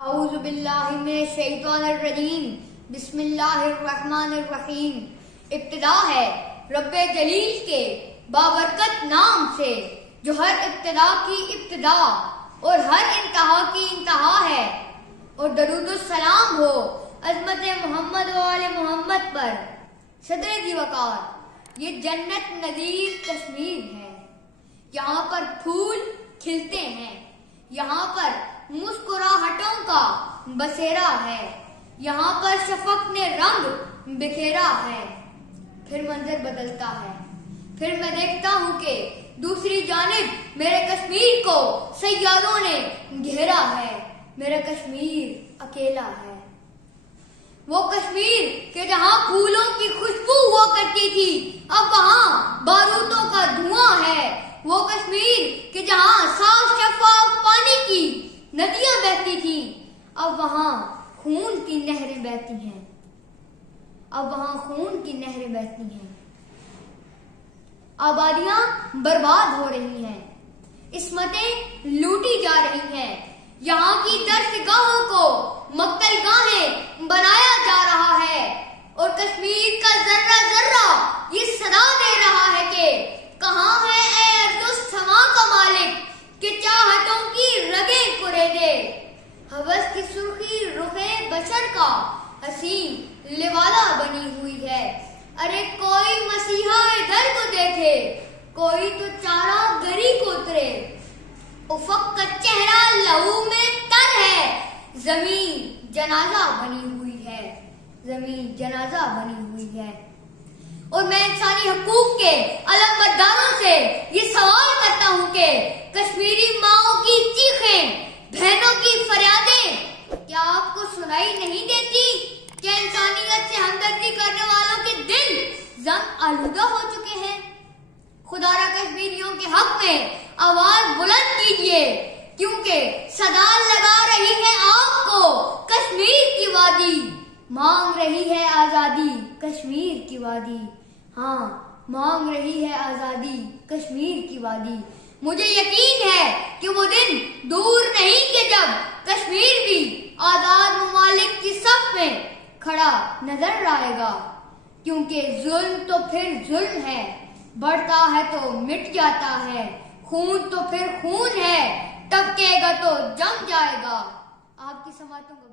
اعوذ باللہ من الشیطان الرجیم بسم اللہ الرحمن الرحیم۔ ابتدا ہے رب جلیل کے بابرکت نام سے جو ہر ابتدا کی ابتدا اور ہر انتہا کی انتہا ہے، اور درود السلام ہو عظمت محمد و آل محمد پر۔ صدر دی وقار یہ جنت نظیر کشمیر ہے، یہاں پر پھول کھلتے ہیں، یہاں پر مسکراہٹوں کا بسیرا ہے، یہاں پر شفق نے رنگ بکھیرا ہے۔ پھر منظر بدلتا ہے، پھر میں دیکھتا ہوں کہ دوسری جانب میرے کشمیر کو سیاروں نے گھیرا ہے، میرا کشمیر اکیلا ہے۔ وہ کشمیر کہ جہاں پھولوں کی خوشبو ہوا کرتی تھی اب وہاں بارودوں کا دھواں ہے۔ وہ کشمیر کہ جہاں صاف شفاف پانی کی ندیاں بہتی تھیں اب وہاں خون کی نہریں بہتی ہیں، اب وہاں خون کی نہریں بہتی ہیں۔ آبادیاں برباد ہو رہی ہیں، عصمتیں لوٹی جا رہی ہیں، یہاں کی درسگاہوں کو مقتل گاہیں بنایا جا رہا ہے، اور کشمیر کا ذرہ ذرہ یہ صدا دے رہا ہے کہ کہاں ہے اے ارض السما کا مالک کہ چاہتوں کی رگیں کریدے۔ ہوس کی سرخی رخ بشر کا حسین لوالا بنی ہوئی ہے۔ ارے کوئی مسیحا ادھر کو دیکھے، کوئی تو چارہ گری کو اترے۔ افق کا چہرہ لہو میں تر ہے، زمین جنازہ بنی ہوئی ہے، زمین جنازہ بنی ہوئی ہے۔ اور میں انسانی حقوق کے علمبرداروں سے یہ سوال کرتا ہوں کہ کشمیری ماؤں کی چیخیں، بہنوں کی فریادیں کیا آپ کو سنائی نہیں دیتی؟ کیا انسانیت سے ہمدردی کرنے والوں کے دل زنگ آلودہ ہو چکے ہیں؟ خدا را کشمیریوں کے حق میں آواز بلند کیجیے، کیونکہ صدا لگا رہی ہے آپ کو کشمیر کی وادی، مانگ رہی ہے آزادی کشمیر کی وادی، ہاں مانگ رہی ہے آزادی کشمیر کی وادی۔ مجھے یقین ہے کہ وہ دن دور نہیں کہ جب کشمیر بھی آزاد ممالک کی صف میں کھڑا نظر آئے گا، کیونکہ ظلم تو پھر ظلم ہے، بڑھتا ہے تو مٹ جاتا ہے، خون تو پھر خون ہے، ٹپکے گا تو جم جائے گا۔ آپ کی سماعتوں کو